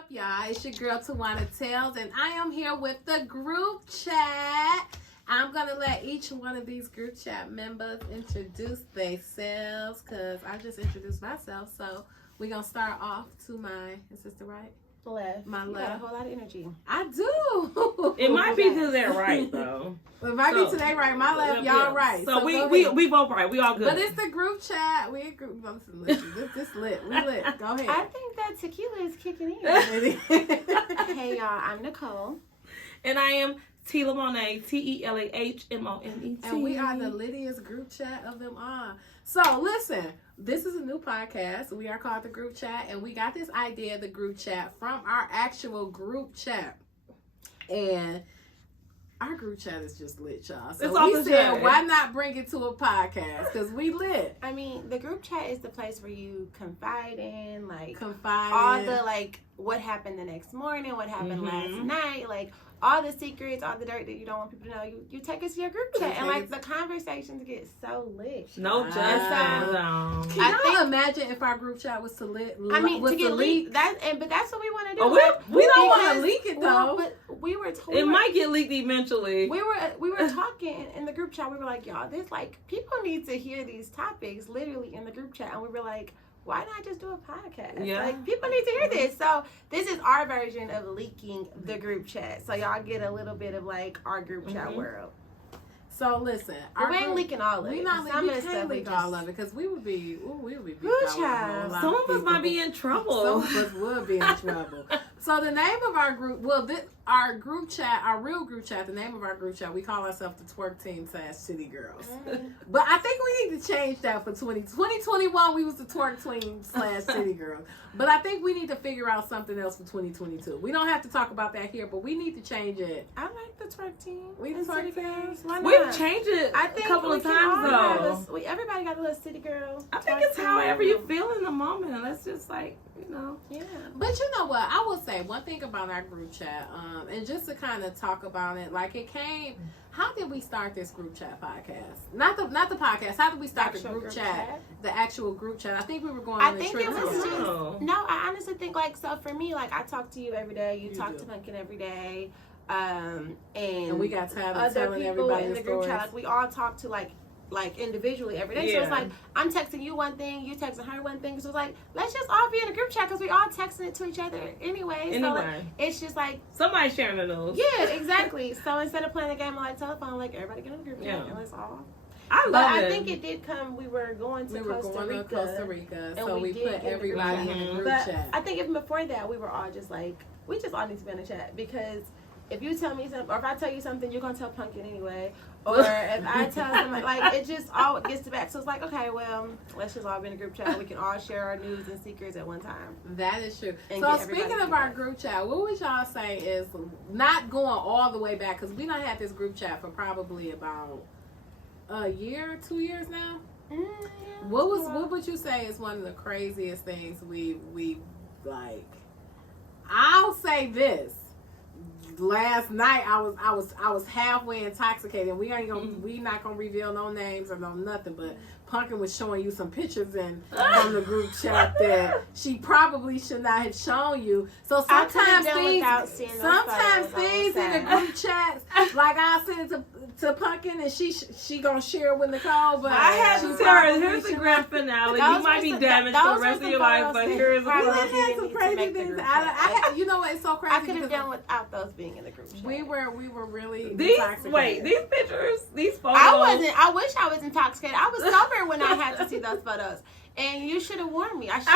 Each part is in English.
up, y'all? It's your girl Tawana Tales, and I am here with the group chat. I'm gonna let each one of these group chat members introduce themselves, cause I just introduced myself. So we're gonna start off to my sister, right? Left. My you left. got a whole lot of energy. I do. It might be to their right though. It might be today right. My left, y'all right. So we both right. We all good. But it's the group chat. We a group. This lit. We lit. Go ahead. I think that tequila is kicking in. Hey y'all, I'm Nicole. And I am Tela Monet, TELAHMONET. And we are the littiest group chat of them all. So listen, this is a new podcast. We are called the group chat, and we got this idea of the group chat from our actual group chat. And our group chat is just lit, y'all. So we said, why not bring it to a podcast? Because we lit. I mean, the group chat is the place where you confide in, all the what happened the next morning, what happened last night, all the secrets, all the dirt that you don't want people to know, you take it to your group chat, and the conversations get so lit. No judgment. Can y'all imagine if our group chat was to lit? I mean, to get leaked. But that's what we want to do. Oh, we don't want to leak it though. But we were told it might get leaked eventually. We were talking in the group chat. We were like, y'all, this people need to hear these topics literally in the group chat, and we were like, why not just do a podcast? Yeah. People need to hear this. So this is our version of leaking the group chat. So y'all get a little bit of our group chat world. So listen, we ain't leaking all of it. We can't leak all of it because we would be Some of us might be in trouble. Some of us would be in trouble. So the name of our group, our group chat, our real group chat, the name of our group chat, we call ourselves the Twerk Team / City Girls. But I think we need to change that for 2021. We was the Twerk Team / City Girls. But I think we need to figure out something else for 2022. We don't have to talk about that here, but we need to change it. I like the Twerk Team. We the Twerk Girls. Why not? We've changed it a couple of times though. Everybody got a little City Girl. I think it's however you feel in the moment. Let's just Yeah. But you know what? I will say one thing about our group chat, and just to kind of talk about it, it came. How did we start this group chat podcast? Not the podcast. How did we start the group chat? The actual group chat. I think we were going on a trip. I think it was just no. I honestly think so for me, I talk to you every day. You talk to Pumpkin every day, and we got tired of other telling people everybody in the group chat. We all talk to individually every day. Yeah. So it's I'm texting you one thing, you texting her one thing. So it's let's just all be in a group chat because we all texting it to each other anyway. So it's just somebody sharing the news. Yeah, exactly. So instead of playing a game of telephone, everybody get in a group chat and let's all. I think it did come. We were going to Costa Rica, so we put everybody in a group chat. I think even before that, we were all just we just all need to be in a chat because if you tell me something, or if I tell you something, you're gonna tell Pumpkin anyway. Or if I tell somebody, it just all gets to back. So it's okay, well, let's just all be in a group chat. We can all share our news and secrets at one time. That is true. So speaking of our group chat, what would y'all say is not going all the way back? Because we done had this group chat for probably about a year, 2 years now. What would you say is one of the craziest things we like? I'll say this. Last night I was halfway intoxicated. We not gonna reveal no names or no nothing, but Pumpkin was showing you some pictures from the group chat that she probably should not have shown you. So sometimes things in the group chats, I'll send it to Pumpkin and she gonna share with Nicole. But I had to tell her, here's the grand finale. You might be damaged for the rest of your life, but here's I had some crazy things. You know what? It's so crazy. I could have done without those being in the group chat. We were really these pictures, these photos. I wish I was intoxicated. I was sober when I had to see those photos. And you should have warned me. I was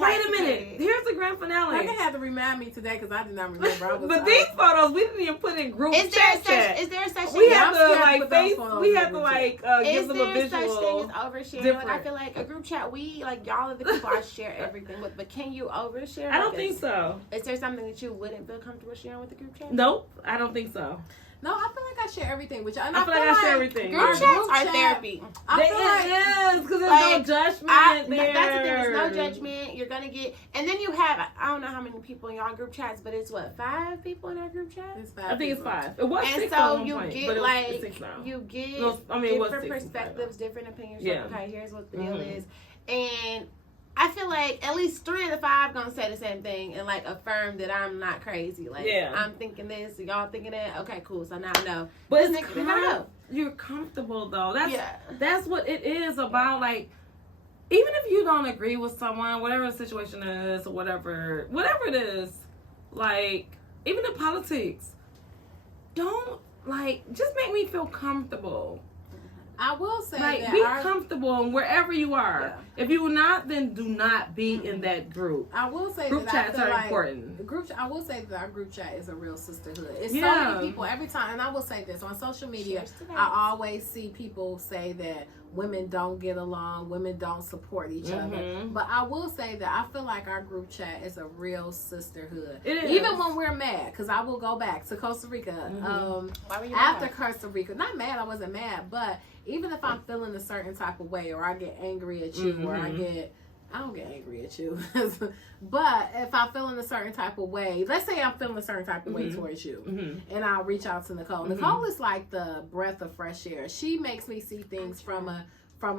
wait a minute. Here's the grand finale. Pumpkin had to remind me today because I did not remember. But these photos, we didn't even put in group chat. Is there such thing? We have to give them a visual. Is there such thing as oversharing? I feel like a group chat, y'all are the people I share everything with. But can you overshare? I don't think so. Is there something that you wouldn't feel comfortable sharing with the group chat? Nope, I don't think so. No, I feel like I share everything with you. And I feel like I share everything. Group chats are therapy. It is, because there's no judgment there. That's the thing. There's no judgment. You're going to get... And then you have... I don't know how many people in y'all group chats, but it's 5 people in our group chat? It's 5 I think people. it's 5. It was 6 and so at one you point, get, but it's 6 now. You get different perspectives, different opinions. Yeah. Okay, here's what the deal is. And I feel like at least 3 of the 5 gonna say the same thing and like affirm that I'm not crazy. Like, I'm thinking this, y'all thinking that. Okay, cool. So now I know. But it's you're comfortable though. That's what it is about. Like, even if you don't agree with someone, whatever the situation is, or whatever it is, like even in politics, don't just make me feel comfortable. I will say that be comfortable wherever you are. Yeah. If you're not, then do not be in that group. I will say group that chats are like important. I will say that our group chat is a real sisterhood. It's so many people every time, and I will say this on social media. I always see people say that women don't get along, women don't support each other. But I will say that I feel like our group chat is a real sisterhood. It is. Even when we're mad, because I will go back to Costa Rica. Why were you after Costa Rica? Not mad, I wasn't mad, but even if I'm feeling a certain type of way, or I get angry at you, or I don't get angry at you, but if I'm feeling a certain type of way, let's say I'm feeling a certain type of way towards you, and I'll reach out to Nicole. Nicole is like the breath of fresh air. She makes me see things from a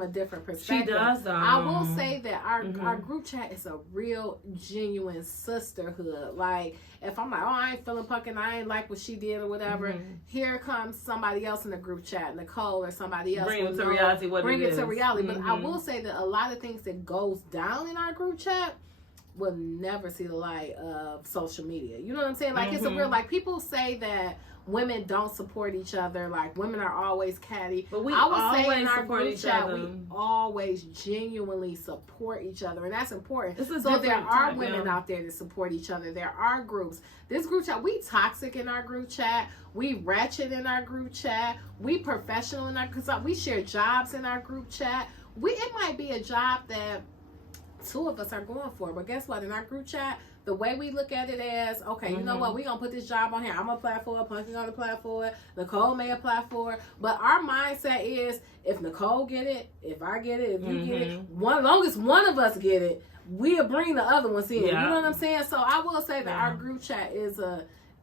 different perspective. She does. I will say that our group chat is a real, genuine sisterhood. Like, if I'm like, oh, I ain't feeling pumpkin, I ain't like what she did or whatever, here comes somebody else in the group chat, Nicole or somebody else. Bring it to reality. Bring it to reality. But I will say that a lot of things that goes down in our group chat will never see the light of social media. You know what I'm saying? Like, it's a real, like, people say that women don't support each other, like women are always catty. But we always say in our group chat, we always genuinely support each other, and that's important. So there are women out there that support each other. There are groups. This group chat, we toxic in our group chat. We ratchet in our group chat. We professional in our, because we share jobs in our group chat. It might be a job that 2 of us are going for, but guess what? In our group chat, the way we look at it as, okay, you know what, we're going to put this job on here. I'm going to apply for it. Punky's going to apply for it. Nicole may apply for it. But our mindset is, if Nicole get it, if I get it, if you get it, as long as one of us get it, we'll bring the other ones in. Yeah. You know what I'm saying? So I will say that our group chat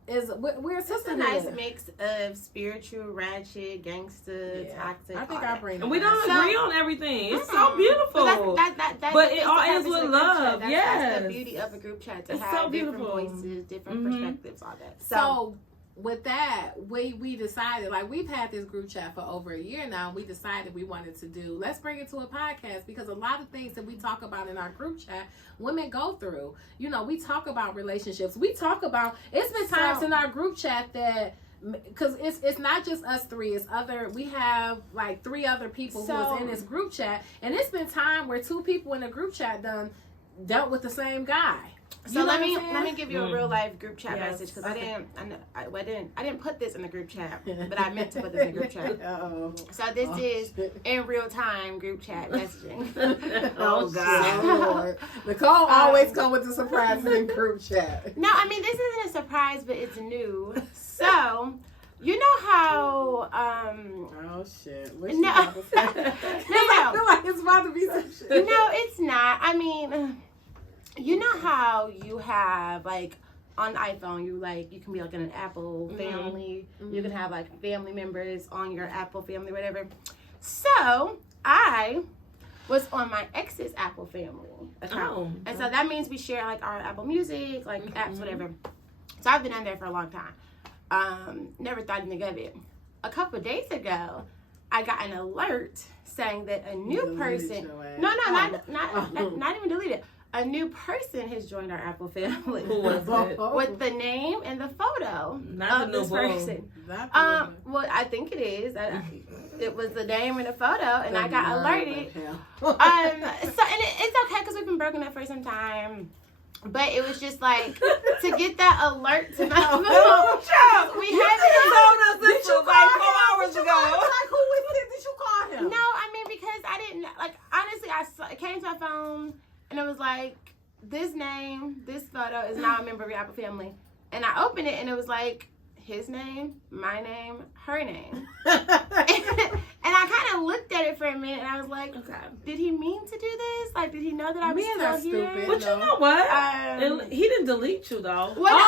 we're a sisterhood. It's a nice mix of spiritual, ratchet, gangster, toxic. I think I bring it. And we don't agree on everything. It's so beautiful. But it all ends with love. That's the beauty of a group chat, to have different voices, different perspectives, all that. So with that, we decided, like, we've had this group chat for over a year now. We decided we wanted to let's bring it to a podcast, because a lot of things that we talk about in our group chat, women go through. You know, we talk about relationships. We talk about, it's been times in our group chat that, because it's not just us 3, we have like 3 other people who is in this group chat, and it's been time where 2 people in the group chat dealt with the same guy. So let me give you a real life group chat message, because I didn't put this in the group chat, but I meant to put this in the group chat. So this is in real time group chat messaging. Oh God! Nicole always come with the surprises in group chat. No, I mean, this isn't a surprise, but it's new. So, you know how oh shit! What's no, I feel like it's about to be some shit. No, it's not. I mean, you know how you have, like, on the iPhone, you can be like in an Apple family. You can have like family members on your Apple family, whatever. So I was on my ex's Apple family account, and so that means we share like our Apple Music, like apps, whatever. So I've been on there for a long time. Never thought anything of it. A couple of days ago, I got an alert saying that a new person. Not even deleted. A new person has joined our Apple family. Who was it? With the name and the photo Not of the this new person. Well, I think it is. It was the name and the photo, and I got alerted. It's okay because we've been broken up for some time. But it was just like, to get that alert to my phone. We haven't told us this was like 4 hours ago. Like, who was it? Did you call him? No, I mean, because I didn't, like, honestly, it came to my phone, and it was like, this name, this photo is now a member of your Apple family. And I opened it, and it was like, his name, my name, her name. And I kind of looked at it for a minute, and I was like, okay, did he mean to do this? Like, did he know that I was still here? Stupid. But you know what? He didn't delete you, though. Well,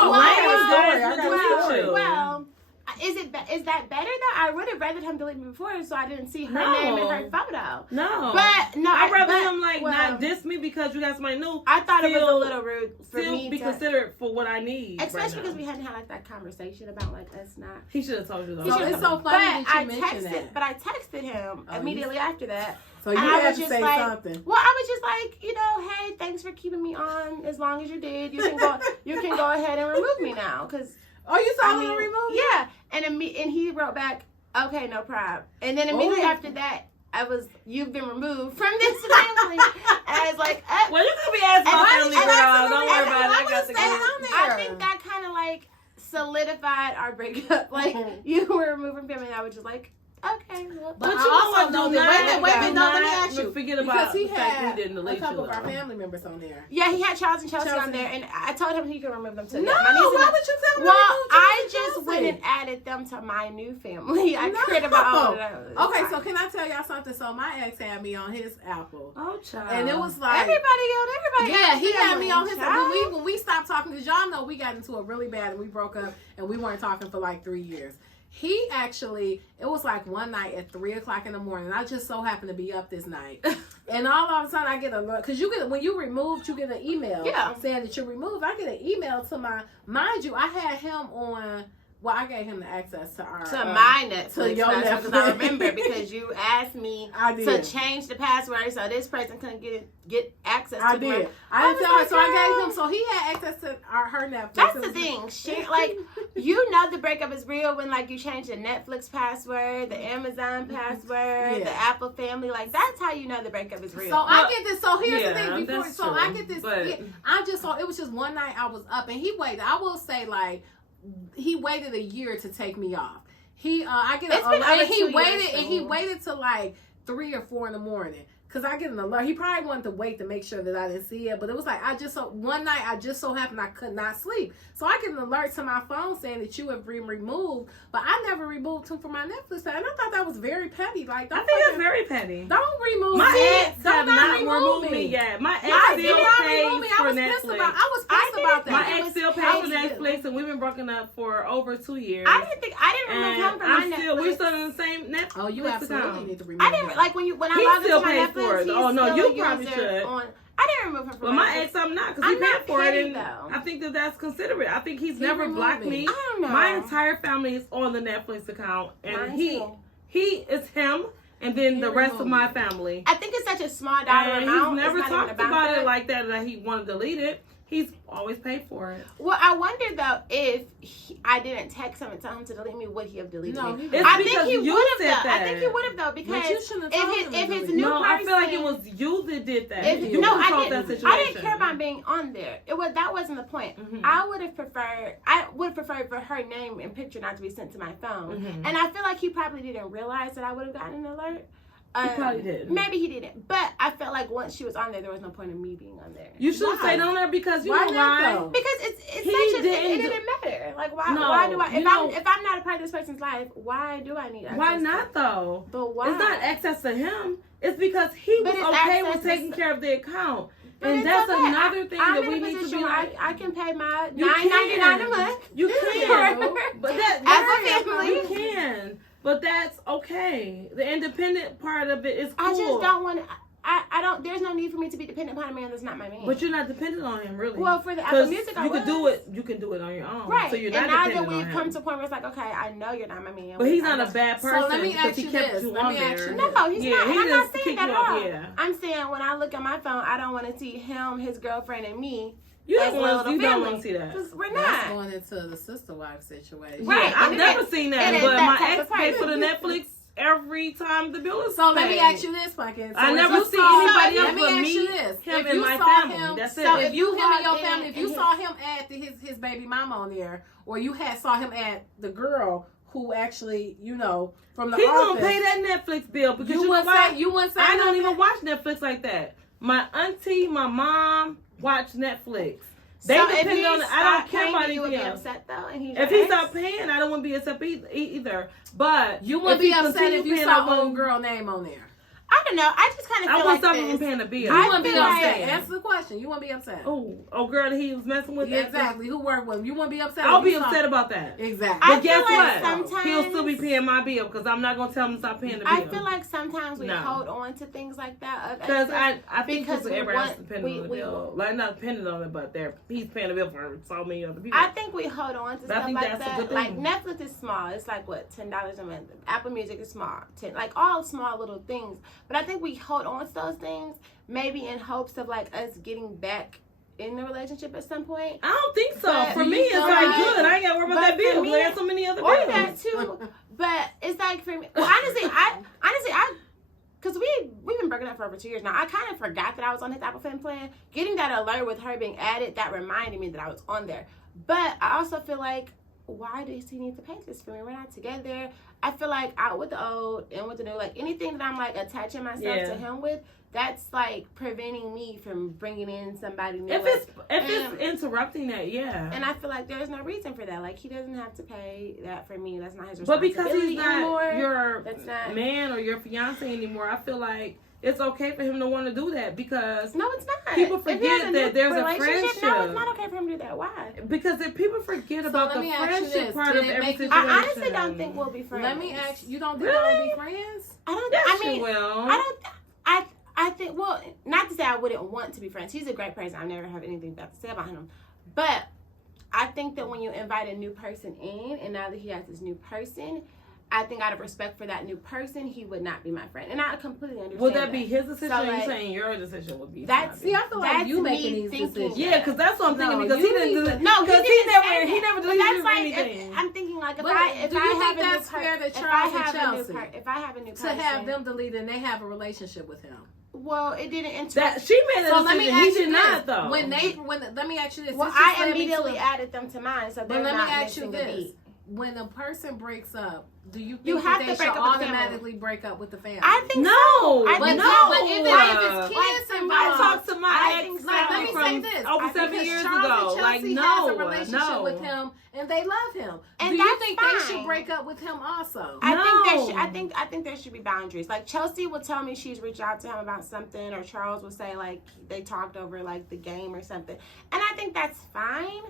Is that better though? I would have rather him delete me before, so I didn't see her name in her photo. No, but no, I'd rather him not diss me because you got somebody new. I thought it was a little rude for me to be considered for what I need, especially because we hadn't had like that conversation about like us not. He should have told you though. So it's so funny that you mentioned that. But I texted him immediately after that. So you had to say something. Well, I was just like, hey, thanks for keeping me on as long as you did. You can go ahead and remove me now, because. Oh, you saw him remove? Yeah, and he wrote back, okay, no problem. And then immediately after that, you've been removed from this family. And I was like, well, you could be asking my family, girl. Don't worry about it. I got to get I think that kind of like solidified our breakup. Like you were removed from family, and I was just like. Okay, well, but you also know that. Wait a minute, let me ask you. Forget about because he the fact had we didn't delete a couple of our family members on there. Yeah, he had Charles and Chelsea on there, and I told him he could remove them too. No, my niece why would you tell me? Well, I just went and added them to my new family. I cared about all of those. Okay, so can I tell y'all something? So my ex had me on his Apple. Oh, child. And it was like everybody. Yeah, he had me on his. When we stopped talking, because y'all know we got into it really bad and we broke up and we weren't talking for like 3 years. He actually, it was like one night at 3:00 in the morning. I just so happened to be up this night. And all of a sudden I get a, because when you removed, you get an email saying that you're removed. I get an email to mind you, I had him on, well, I gave him the access to our my Netflix. To your Netflix. Because I remember because you asked me to change the password so this person couldn't get access to I did. I didn't tell her, so I gave him, so he had access to her Netflix. That's the thing. Like, you know the breakup is real when, like, you change the Netflix password, the Amazon password, the Apple family. Like, that's how you know the breakup is real. So I get this. So here's the thing. Before, so I get this. I just saw, it was just one night I was up and he waited. I will say, like, he waited a year to take me off. He waited till like 3 or 4 in the morning. Because I get an alert. He probably wanted to wait to make sure that I didn't see it. But it was like, one night I just so happened I could not sleep. So I get an alert to my phone saying that you have been removed. But I never removed him from my Netflix. And I thought that was very petty. Like, I think that's very petty. Don't remove my me. My ex have not removed me yet. My ex still pays for Netflix. I was pissed about that. My ex still pays for Netflix, and we've been broken up for over 2 years. I didn't remove him from my Netflix. We're still in the same Netflix. Oh, you absolutely need to remove I didn't, like, when I logged into my Netflix. Oh no, you probably should. I didn't remove him from my ex. I'm not, because he paid for it, and I think that's considerate. I think he's never blocked me. I don't know. My entire family is on the Netflix account, and he is him, and then the rest of my family. I think it's such a small dollar amount. He's never talked about it like that he wanted to delete it. He's always paid for it. Well, I wonder though if I didn't text him and tell him to delete me, would he have deleted me? I think he would have though. I think he would have though, because if it's new person, I feel like it was you that did that. You I didn't. That situation. I didn't care about being on there. That wasn't the point. Mm-hmm. I would have preferred for her name and picture not to be sent to my phone. Mm-hmm. And I feel like he probably didn't realize that I would have gotten an alert. He probably did. Maybe he didn't. But I felt like once she was on there was no point in me being on there. You should have stayed on there because you know why? Because it didn't matter. Like, why do I, if I'm not a part of this person's life, why do I need access? Why not though? But why? It's not access to him. It's because he was okay with taking care of the account. And that's another thing that we need to be like. I can pay my $9.99 a month. You can. But as a family. You can. But that's okay. The independent part of it is cool. I just don't want to. I don't. There's no need for me to be dependent upon a man that's not my man. But you're not dependent on him, really. Well, for the Apple Music, you can do it. You can do it on your own. Right. So you're not and dependent now that we've on come him. to a point where it's like, okay, I know you're not my man. But he's not a bad person. So let me ask you this. No, he's not. And I'm not saying that at all. Yeah. I'm saying when I look at my phone, I don't want to see him, his girlfriend, and me. You don't want to see that. We're not. That's going into the sister wife situation. Right. Yeah, I've never seen that. But my ex paid for the Netflix every time the bill is so paid. let me ask you this, Pumpkin. So I never see anybody else but me, him and my family. That's it. So if you, him and your family, if you saw him add his baby mama on there, or you saw him add the girl who actually, from the office. He gonna pay that Netflix bill because you know why? You wouldn't say I don't even watch Netflix like that. My auntie, my mom watch Netflix. They depend on it. I don't care about anything else. If he stopped paying, I don't want to be upset either. But you wouldn't be upset if you saw old girl name on there. I don't know. I just kind of I feel want like something this. from paying the bill. You I wouldn't be feel like- upset. Answer the question. You wouldn't be upset. Oh, girl that he was messing with. Yeah, exactly. Who worked with him? You wouldn't be upset. I'll if be you saw- upset about that. Exactly. I But guess feel what? like sometimes He'll still be paying my bill because I'm not gonna tell him to stop paying the bill. I feel like sometimes we No. hold on to things like that. Because I think because because we everybody else want- is depending on the we- bill. Like, not depending on it, but he's paying the bill for so many other people. I think we hold on to But I stuff think like that's a that. good Like thing. Netflix is small. It's like what, $10 a month. Apple Music is small. Like all small little things. But I think we hold on to those things maybe in hopes of like us getting back in the relationship at some point. I don't think so. But For me, it's you like know, good. I ain't gotta worry about but that bill. for me- We have so many other Or bills. that too. But it's like for me. Well, honestly, because we've been breaking up for over 2 years now. I kind of forgot that I was on his Apple Fin plan. Getting that alert with her being added, that reminded me that I was on there. But I also feel like, why does he need to pay this for me? We're not together. I feel like out with the old and with the new, like anything that I'm like attaching myself to him with, that's like preventing me from bringing in somebody new. If it's interrupting that, yeah. And I feel like there's no reason for that. Like he doesn't have to pay that for me. That's not his But responsibility because he's not anymore. your That's not- man or your fiance anymore, I feel like it's okay for him to want to do that because No, it's not. people If he has forget a that new there's a relationship, friendship. No, it's not okay for him to do that. Why? Because if people forget about let the me ask you friendship this. part Did of it every make you- situation. I honestly don't think we'll be friends. Let me ask you. You don't think Really? y'all be friends? I don't. Yes, I mean, you will. I don't. I think. Well, not to say I wouldn't want to be friends. He's a great person. I never have anything bad to say about him. But I think that when you invite a new person in, and now that he has this new person, I think out of respect for that new person, he would not be my friend. And I completely understand. Would that be his decision? So, or you like, saying your decision would be? That's See, I feel like That's you making me these thinking decisions. Yeah, because that's what I'm thinking. No, Because you he didn't do need it. to- No, because he he never But deleted that's you for like anything. I'm thinking like if But I do you have think a that's new fair to if I Charles and have a new Chelsea? if I have a new To person, have them deleted and they have a relationship with him. well, it didn't interrupt. That she made a So let me decision. ask He you did this. not though. Let me ask you this. Well, Since you I said me immediately too. added them to mine, so But they're let me not ask you missing a this. beat. When a person breaks up, do you think You have that to they break should up with the automatically break up with the family? I think No, so. I but think no. so. but even if it's kids Like, involved, I talked to my I ex think so. like, let me say from this. over I think 7 because years Charles ago. and Like, Chelsea no, has a relationship no. with him, and they love him. And do you that's think they fine. should break up with him also? I No. think there should be boundaries. Like Chelsea will tell me she's reached out to him about something, or Charles will say like they talked over like the game or something, and I think that's fine.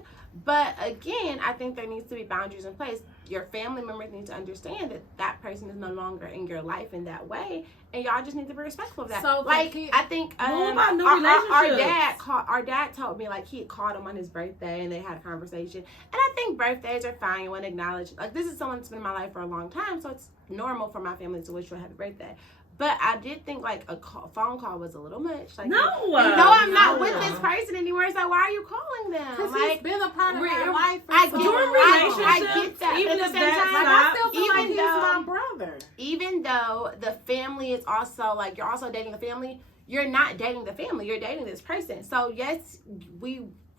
But again, I think there needs to be boundaries in place. Your family members need to understand that that person is no longer in your life in that way, and y'all just need to be respectful of that. So, like can- I think What about new our relationships? dad told me like he had called him on his birthday and they had a conversation. And I think birthdays are fine. You want to acknowledge like this is someone that's been in my life for a long time, so it's normal for my family to wish you a happy birthday. But I did think like phone call was a little much. Like, No, I'm not no. with this person anymore. So why are you calling them? Because Like, he's been a part of re- our life for I so get- long. I get that. Even But at if the same that's time, Like, I still feel even like he's though- my brother. even though the family is also like you're also dating the family, you're not dating the family. You're dating this person. So yes,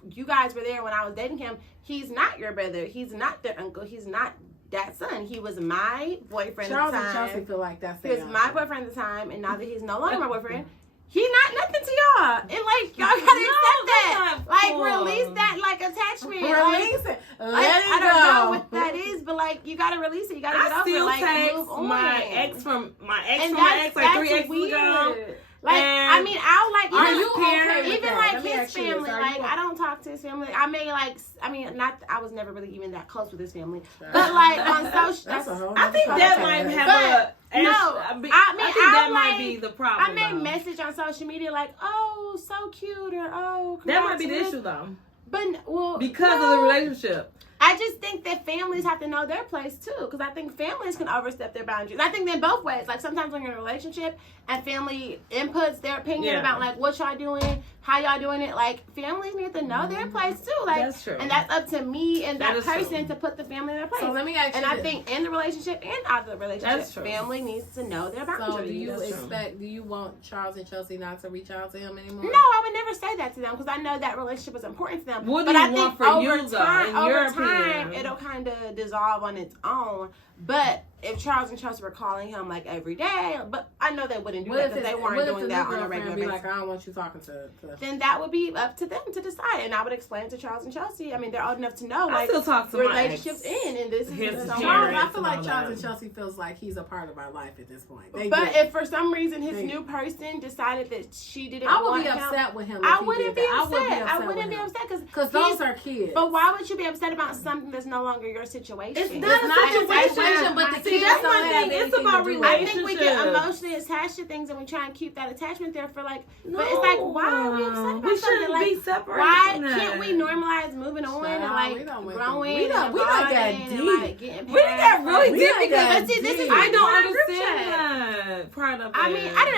you guys were there when I was dating him. He's not your brother. He's not their uncle. He's not that son. He was my boyfriend Charles at and the Chelsea time. feel like that's He was their my uncle. boyfriend at the time, and now that he's no longer my boyfriend, he's not nothing to y'all. And like y'all gotta accept that. that's not Like cool. release that like attachment. Release Like, it. Let like, it I don't know go. what that is, but like you gotta release it. You gotta get I over it. still Like text move on. my ex from my ex And from my that's, ex like 3 exes weird. ago. Like And I mean, I'll like Are even you okay with even that? like Let me his ask you this. family. Are Like you- I don't talk to his family. I may like I mean not I was never really even that close with his family, but like on social. That's a whole I think nother that podcast. might have But, a. no, I I think mean, that I might like- be the problem. I may though. message on social media like, "Oh, so cute," or "Oh, That might be the congrats." issue though, But well, because of no. the relationship. I just think that families have to know their place too, because I think families can overstep their boundaries. I think they're both ways. Like sometimes when you're in a relationship and family inputs their opinion Yeah. about like what y'all doing, how y'all doing it. Like families need to know their place too. Like That's true. and that's up to me and That that is person true. to put the family in their place. So let me ask you and I this. think in the relationship and out of the relationship, That's true. family needs to know their boundaries. So do you That's true. expect? Do you want Charles and Chelsea not to reach out to him anymore? No, I would never say that to them because I know that relationship is important to them. What do but you I think want for over you, though, time, in over your time, opinion? it'll kind of dissolve on its own. But if Charles and Chelsea were calling him like every day, but I know they wouldn't do What that if because they it's- weren't what if doing the that new on a girlfriend regular be basis. like, I don't want you talking to Then that would be up to them to decide, and I would explain to Charles and Chelsea. I mean, they're old enough to know I like still talk to my relationships ex. in, and this is His so Charles, parents I feel and like all Charles that. and Chelsea feels like he's a part of our life at this point. They But do. if for some reason his They- new person decided that she didn't I would want be him, upset with him. If I he wouldn't did be that. upset. I with wouldn't be him. upset Because those are kids. But why would you be upset about something that's no longer your situation? It's It's not a not a situation. situation, but the See, kids that's don't my have thing. It's anything about to do with it. I think we get relationships. emotionally attached to things and we try and keep that attachment there for like. But it's like, why are we upset about We something? shouldn't Like, be separated. why from that. can't we normalize moving on and Child, like we done went growing? through- we done and got evolving and, deep. like, getting We done got past, really like- deep done because got see, this is deep. I don't our group understand chat. that part of it. I mean, I don't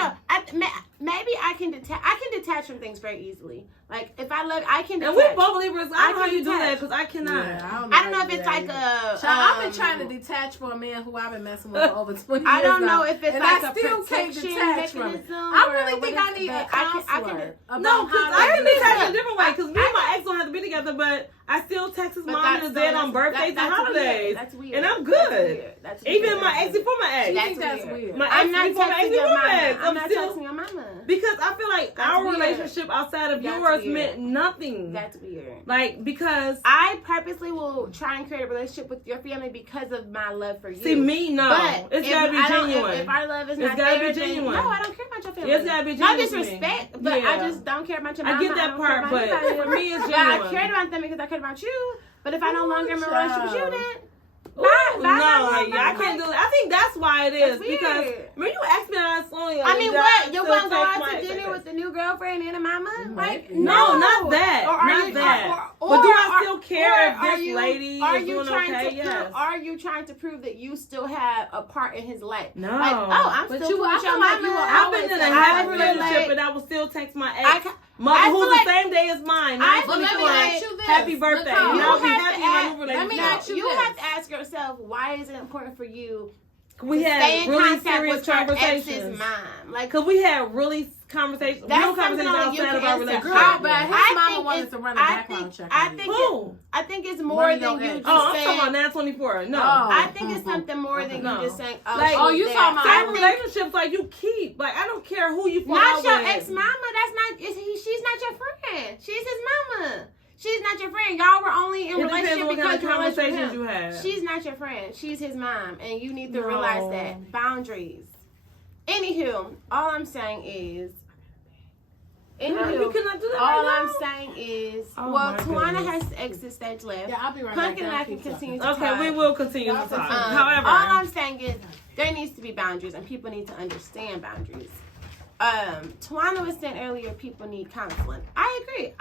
know. Maybe I can detach from things very easily. Like if I love, I can detach. And we both Libras. I don't know how can you do that detach. because I cannot. Yeah, I don't know if it's like a. I've been trying to detach for a man who I've been messing with for over 20 years. I don't now, know if it's and like I a still can't protection detach from it. mechanism. I or really what think is I need it? a I can counselor. No, about because how I to can do detach that. in a different way. Because me and my ex don't have to be together, but I still text his But mom that's and his dad on birthdays and holidays. Weird. That's weird. And I'm That's good. weird. That's Even weird. my ex before my I ex. think that's weird. My I'm ex not before my ex texting your before my mama. ex. I'm not still texting your mama. because I feel like That's our weird. relationship outside of That's yours weird. meant nothing. That's weird. Like because I purposely will try and create a relationship with your family because of my love for you. see me no, But it's if gotta be I don't- genuine. If our love is It's not gotta there, be then genuine. no, I don't care about your family. It's gotta be No genuine to me. disrespect, but I Yeah. just don't care about your I mama. get that don't care part, about but anybody. for me it's But I genuine. cared about them because I cared about you. But if I no longer am in a relationship with you, then Ooh, bye, no, bye, I bye. can't do it. I think that's why it is That's weird. because when you ask me that only, I mean, what? You want gonna go out to dinner with the new girlfriend and a mama? Like, No, not that. Or are Not you, that. Or, But do I are- still care or if are this you- lady are is you doing trying okay? to Yes. prove, Are you trying to prove that you still have a part in his life? No. Like, oh, I'm But still you- cool I with your feel like mama. you were I've been in a I happy feel relationship like- and I will still text my I ex ca- mother I who's feel the like- same day as mine. I- But let me 9/24. ask you this. Happy birthday. Nicole, And I'll you be have happy to in my ask- new let me relationship. ask you You this. have to ask yourself, why is it important for you We to had stay in really contact serious with your ex's conversations. mom? Like, Because we had really conversations, That's real something conversations only you outside can of our answer. relationship. Girl, but his I mama think wanted it's- to run a I background think- check. I on you. think Who? I think it's One more of than your you ex. just Oh, I'm saying. talking about 9/24. No. Oh. I think it's something more than No. you just saying, oh, Like- she's Oh, you there. talking about- I Certain think- relationships like you keep. Like I don't care who you fall Not out your with. ex-mama. That's not. She's not your friend. She's his mama. She's not your friend. Y'all were only in It depends relationship on what because kind of you're in a relationship conversations with him. you had. She's not your friend. She's his mom, and you need to No. realize that. Boundaries. Anywho, all I'm saying is. No, Anywho, you cannot do that all right I'm now. saying is, Oh well, my Tawana goodness. has exit stage left. Yeah, I'll be right Pumpkin back. and I can continue to Okay, talk. we will continue to Y'all talk. continue. However, all I'm saying is there needs to be boundaries, and people need to understand boundaries. Tawana was saying earlier, people need counseling. I agree.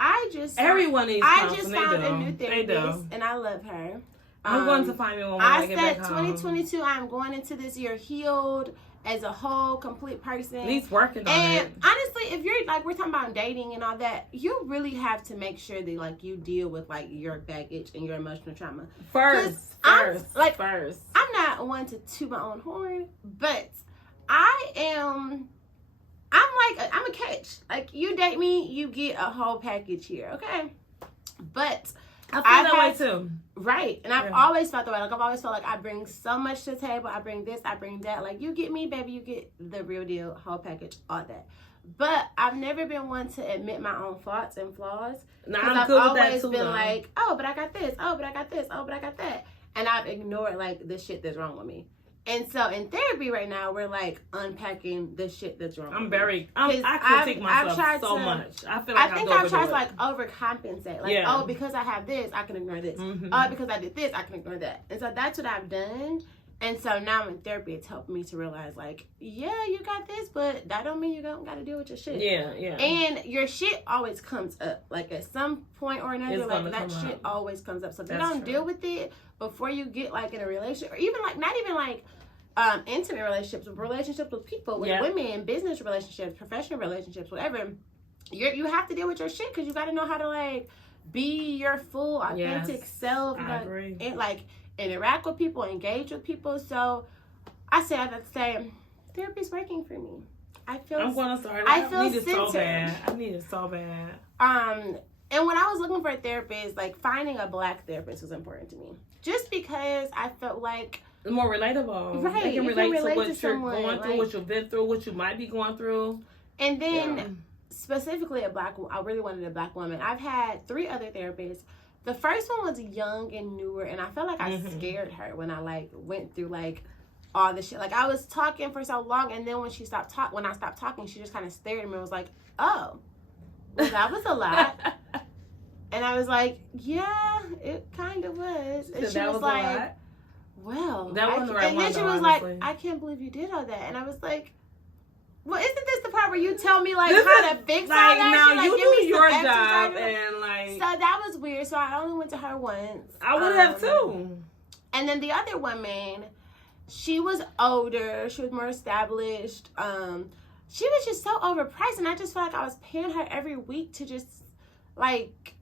everyone needs I counseling. just They found do. a new They therapist, do. and I love her. I'm going to find me one when I I get said back home. 2022. I'm going into this year healed as a whole, complete person. At least working on And it. honestly, if you're like we're talking about dating and all that, you really have to make sure that like you deal with like your baggage and your emotional trauma. First. I'm not one to toot my own horn, but I'm a catch. Like you date me, you get a whole package here, okay? But I feel I've that way had- too. right, and I've Yeah. always felt that way. Like I've always felt like I bring so much to the table. I bring this, I bring that. Like you get me, baby, you get the real deal, whole package, all that. But I've never been one to admit my own faults and flaws. Now Because I'm I've good with that always too. been though. like, oh, but I got this. Oh, but I got this. Oh, but I got that. And I've ignored like the shit that's wrong with me. And so in therapy right now, we're like unpacking the shit that's wrong. with me. I critique myself so much. I feel like I think I've I've tried to overdo like overcompensate. Like, Yeah. oh, because I have this, I can ignore this. Mhm. Oh, because I did this, I can ignore that. And so that's what I've done. And so now in therapy, it's helped me to realize, like, yeah, you got this, but that don't mean you don't got to deal with your shit. Yeah, yeah. And your shit always comes up. Like at some point or another, It's like gonna that come shit up. always comes up. So if you That's don't true. deal with it before you get like in a relationship, or even like not even like intimate relationships, but relationships with people, with Yeah. women, business relationships, professional relationships, whatever. You have to deal with your shit because you got to know how to like be your full authentic Yes, self. I Like, agree. and like interact with people, engage with people. So I have to say, therapy's working for me. I feel I'm going to start. I feel need it so centered. bad. I need it so bad. And when I was looking for a therapist, like finding a black therapist was important to me. Just because I felt like more relatable. Right, They can you relate can to relate what to you're someone, going through, like- what you've been through, what you might be going through. And then specifically I really wanted a black woman. I've had 3 other therapists. The first one was young and newer, and I felt like I scared her when I like went through like all the shit. Like I was talking for so long, and then when I stopped talking, she just kind of stared at me and was like, "Oh, well, that was a lot." And I was like, "Yeah, it kind of was." And So she that was a like, lot? "Well," That wasn't the right and then one, she though, was honestly. like, "I can't believe you did all that." And I was like, well, isn't this the part where you tell me like This how is, to fix all like, that now shit? Like, you give do me some your exercise. job and like So that was weird. So I only went to her once. I would have too. And then the other woman, she was older. She was more established. She was just so overpriced, and I just felt like I was paying her every week to just like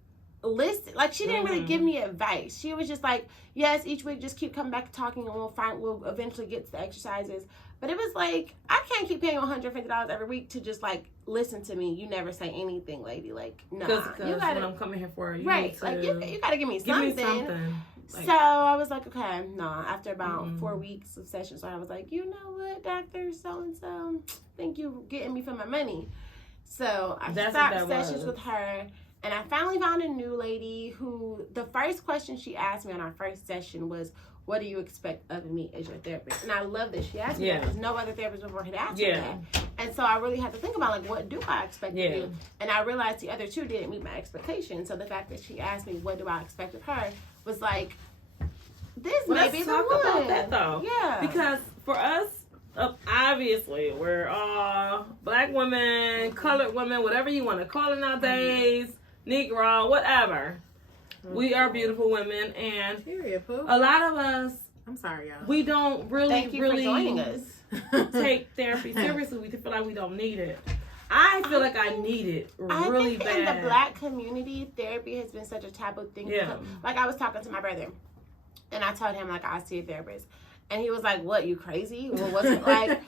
listen. Like she didn't really give me advice. She was just like, yes, each week just keep coming back talking, and we'll eventually get to the exercises. But it was like, I can't keep paying you $150 every week to just like listen to me. You never say anything, lady. Like, nah. Because You gotta, what I'm coming here for, you right. need to Like you gotta give me give something. me something. Like, So I was like, okay, no. After about 4 weeks of sessions, so I was like, you know what, Dr. So-and-so, thank you for getting me for my money. So I stopped sessions with her, and I finally found a new lady who, the first question she asked me on our first session was, what do you expect of me as your therapist? And I love that she asked me that, because no other therapist before had asked me that. And so I really had to think about, like, what do I expect of you? And I realized the other 2 didn't meet my expectations. So the fact that she asked me, what do I expect of her, was like, this may be the one. Let's talk about that, though. Yeah. Because for us, obviously, we're all black women, colored women, whatever you want to call it nowadays, Negro, whatever. We are beautiful women, and a lot of us, I'm sorry, y'all. we don't really, Thank you for joining us. take therapy seriously. We feel like we don't need it. I feel like I need it really I think bad. in the black community, therapy has been such a taboo thing. Yeah. Because, like, I was talking to my brother, and I told him, like, I see a therapist. And he was like, what, you crazy? Well, what's it like?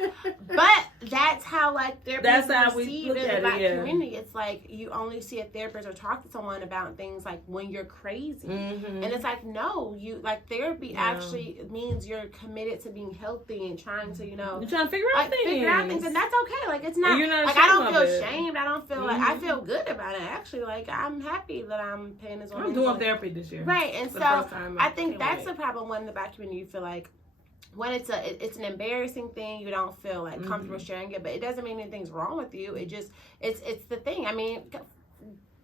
But that's how, like, therapy That's is how we received look in the at it, black yeah. community. It's like, you only see a therapist or talk to someone about things, like, when you're crazy. And it's like, no, you, like, therapy actually means you're committed to being healthy and trying to, you know. You're trying to figure out things. And that's okay. Like, it's not, And you're not like, I don't ashamed feel of it. ashamed. I don't feel like, I feel good about it, actually. Like, I'm happy that I'm paying this on. I'm doing therapy this year. Right, and For so the first time, I think can't that's wait. the problem when in the black community you feel like when it's an embarrassing thing, you don't feel like comfortable sharing it, but it doesn't mean anything's wrong with you. It just it's the thing. I mean,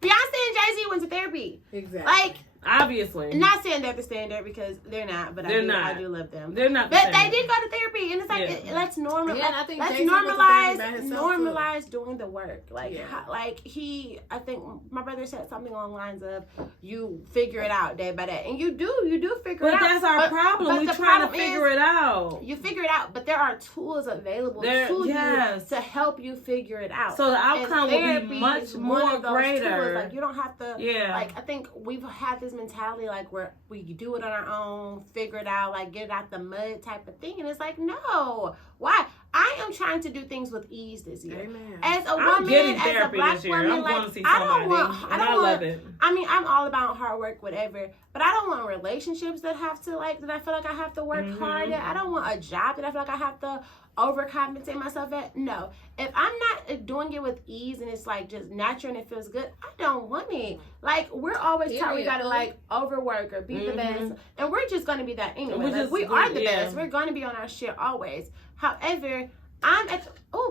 Beyonce and Jay-Z went to therapy. Exactly. Like, obviously. not saying they're the standard because they're not, but I do love them. They're not. But they did go to therapy, and it's like let's normalize. Yeah, and I think let's Jay-Z went to therapy by himself, normalize doing the work. Like, Yeah. I think my brother said something along the lines of, "You figure it out day by day," and you do figure it out. But that's our problem. We're trying to figure it out. You figure it out, but there are tools available to you to help you figure it out. So the outcome will be much more greater. Tools. Like, you don't have to. Yeah. Like, I think we've had this mentality like where we do it on our own, figure it out, like get it out the mud type of thing, and it's like, no. Why? I am trying to do things with ease this year. Amen. As a I'm woman, getting as a therapy black this year. woman, I'm like, going to see I somebody, don't love it. I mean, I'm all about hard work, whatever. But I don't want relationships that have to that I feel like I have to work hard at. I don't want a job that I feel like I have to overcompensate myself at. No. If I'm not doing it with ease and it's like just natural and it feels good, I don't want it. Like, we're always taught we gotta like overwork or be the best. And we're just gonna be that anyway. Like, we are the best. We're gonna be on our shit always. However, I'm at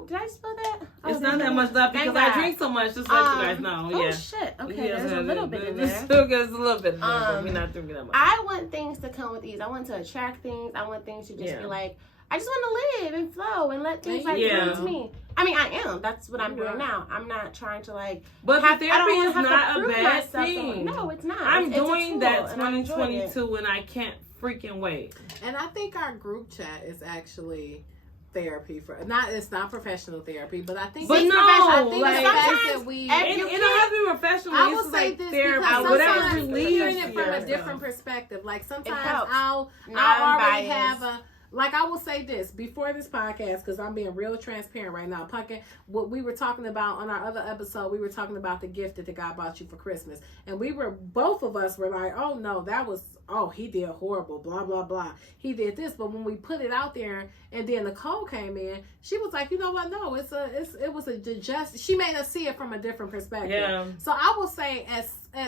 did I spill that? It's not that much left because I drink so much, just to let you guys know. Oh Yeah. shit. Okay, Yes, there's a little bit in there. There's a little bit in there, but we're not drinking that much. I want things to come with ease. I want to attract things. I want things to just be like, I just want to live and flow and let things like come to me. I mean, I am. That's what I'm doing now. I'm not trying to like. But the therapy is not a prove bad myself thing. No, it's not. I'm it's doing that and I enjoy it. 2022 and I can't freaking wait. And I think our group chat is actually therapy for it's not professional therapy, but I think But it's no, I think like, the fact sometimes that we It don't have to be professional. I will It's say like this therapy, because whatever sometimes relieves hearing it from a you. different perspective. Like sometimes helps. I'll already Non-biased. have Like, I will say this before this podcast, because I'm being real transparent right now. Pumpkin, what we were talking about on our other episode, we were talking about the gift that the guy bought you for Christmas. And both of us were like, oh no, that was, oh, he did horrible, blah, blah, blah. He did this. But when we put it out there and then Nicole came in, she was like, you know what? No, it was she made us see it from a different perspective. Yeah. So I will say at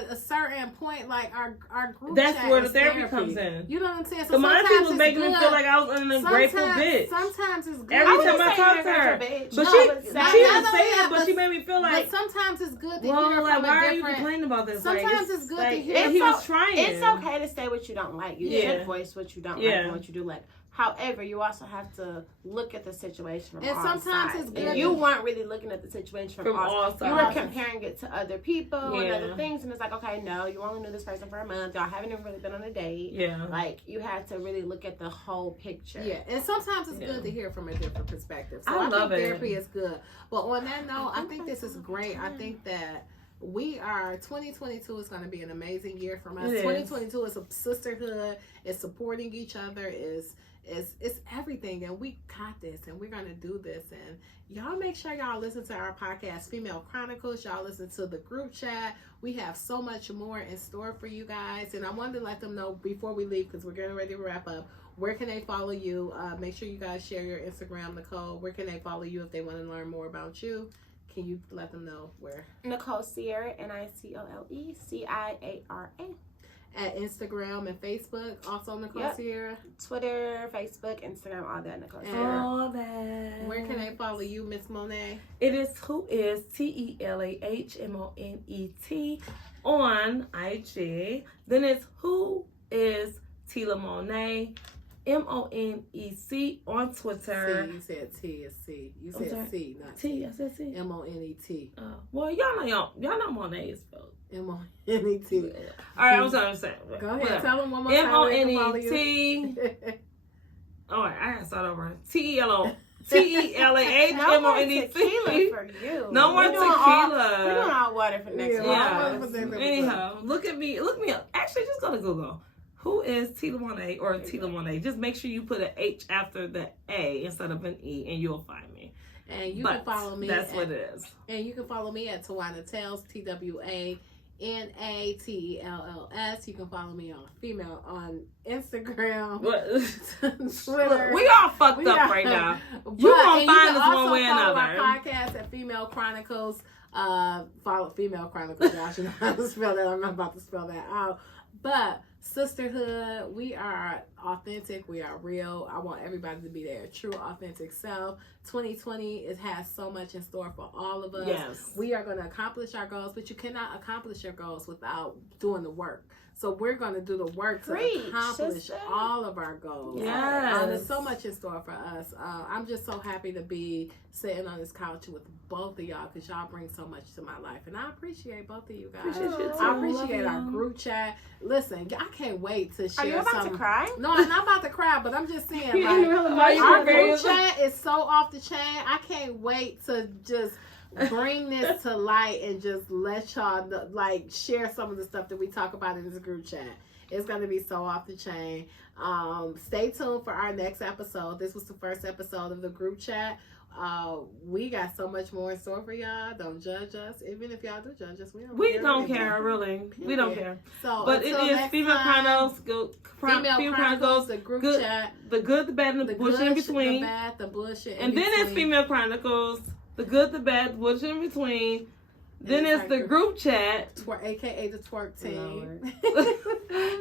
a certain point, like our group that's chat where the is therapy comes in. You know what I'm saying? So the Monty sometimes was making it's me good. feel like I was an ungrateful bitch. Sometimes it's good. Every time I talk to her, but she didn't say it, but she made me feel like. But sometimes it's good to well, hear like, from why a are you different. complaining about this? Sometimes it's good to hear. He was trying. It's okay to say what you don't like. You Yeah. should voice what you don't like and what you do like. However, you also have to look at the situation from all sides. It's good. And you weren't really looking at the situation from all sides. You were comparing it to other people and other things, and it's like, okay, no, you only knew this person for a month. Y'all haven't even really been on a date. Yeah. Like, you had to really look at the whole picture. Yeah, and sometimes it's good to hear from a different perspective. So I love think it. therapy is good. But on that note, I think this is great. I think that 2022 is going to be an amazing year for us. 2022 is a sisterhood. It's supporting each other. It's everything, and we got this, and we're gonna do this. And y'all make sure y'all listen to our podcast, Female Chronicles. Y'all listen to the group chat. We have so much more in store for you guys, and I wanted to let them know before we leave, because we're getting ready to wrap up. Where can they follow you? Make sure you guys share your Instagram, Nicole. Where can they follow you if they want to learn more about you? Can you let them know where? Nicole Ciara, NicoleCiara. At Instagram and Facebook, also Nicole Ciara. Twitter, Facebook, Instagram, all that, Nicole Ciara. All that. Where can they follow you, Miss Monet? It is who is TELAHMONET on IG. Then it's who is Tila Monet, MONEC on Twitter. C, you said T is C. You said C, not T. I said C. MONET. Well, y'all know Monet is spelled MONET. All right, I'm sorry. Go ahead, tell them one more time. MONET. All right, I gotta start over. TELAHMONEC. No more tequila for you. No more tequila. We're doing all water for next week. Anyhow, look me up. Actually, just go to Google. Who is Tila Monet or Tila Monet? Just make sure you put an H after the A instead of an E, and you'll find me. And you can follow me. That's what it is. And you can follow me at Tawana Tales, TWANATELLS. You can follow me on Instagram, Twitter. We all fucked up right now. You're gonna find us one way or another. Follow our podcast at Female Chronicles. Follow Female Chronicles. Y'all should know how to spell that. I'm not about to spell that out. But sisterhood, we are authentic, we are real. I want everybody to be their true, authentic self. 2020 has so much in store for all of us. Yes. We are going to accomplish our goals, but you cannot accomplish your goals without doing the work. So we're going to do the work to accomplish all of our goals. Yes. There's so much in store for us. I'm just so happy to be sitting on this couch with both of y'all, because y'all bring so much to my life. And I appreciate both of you guys. I appreciate our group chat. Listen, I can't wait to share. Are you about to cry? No, I'm not about to cry, but I'm just saying, like, our group chat is so off the chain. I can't wait to just bring this to light and just let y'all like share some of the stuff that we talk about in this group chat. It's going to be so off the chain. Stay tuned for our next episode. This was the first episode of the group chat. We got so much more in store for y'all. Don't judge us. Even if y'all do judge us, we don't care. Really. We don't care. So, but it is Female Chronicles, Female Chronicles, the group chat, the good, the bad, and the bullshit in between. The bad, the bullshit in and between. then it's Female Chronicles, the good, the bad, the bullshit in between. Then it's the group chat, aka the twerk team.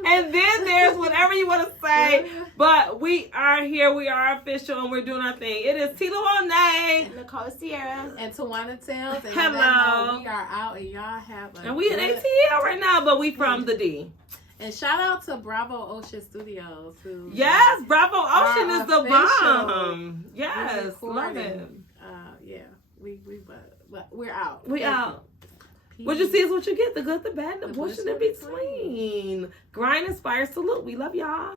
And then there's whatever you want to say. But we are here. We are official, and we're doing our thing. It is Tila Monet, Nicole Ciara, and Tawana Tales. And hello. We are out, and y'all have a and we in ATL right now, but we from the D. And shout out to Bravo Ocean Studios. Yes, Bravo Ocean is the bomb. Yes, love it. We're out. We out. What you see is what you get. The good, the bad, and the bullshit in between. Grind, inspire, salute. We love y'all.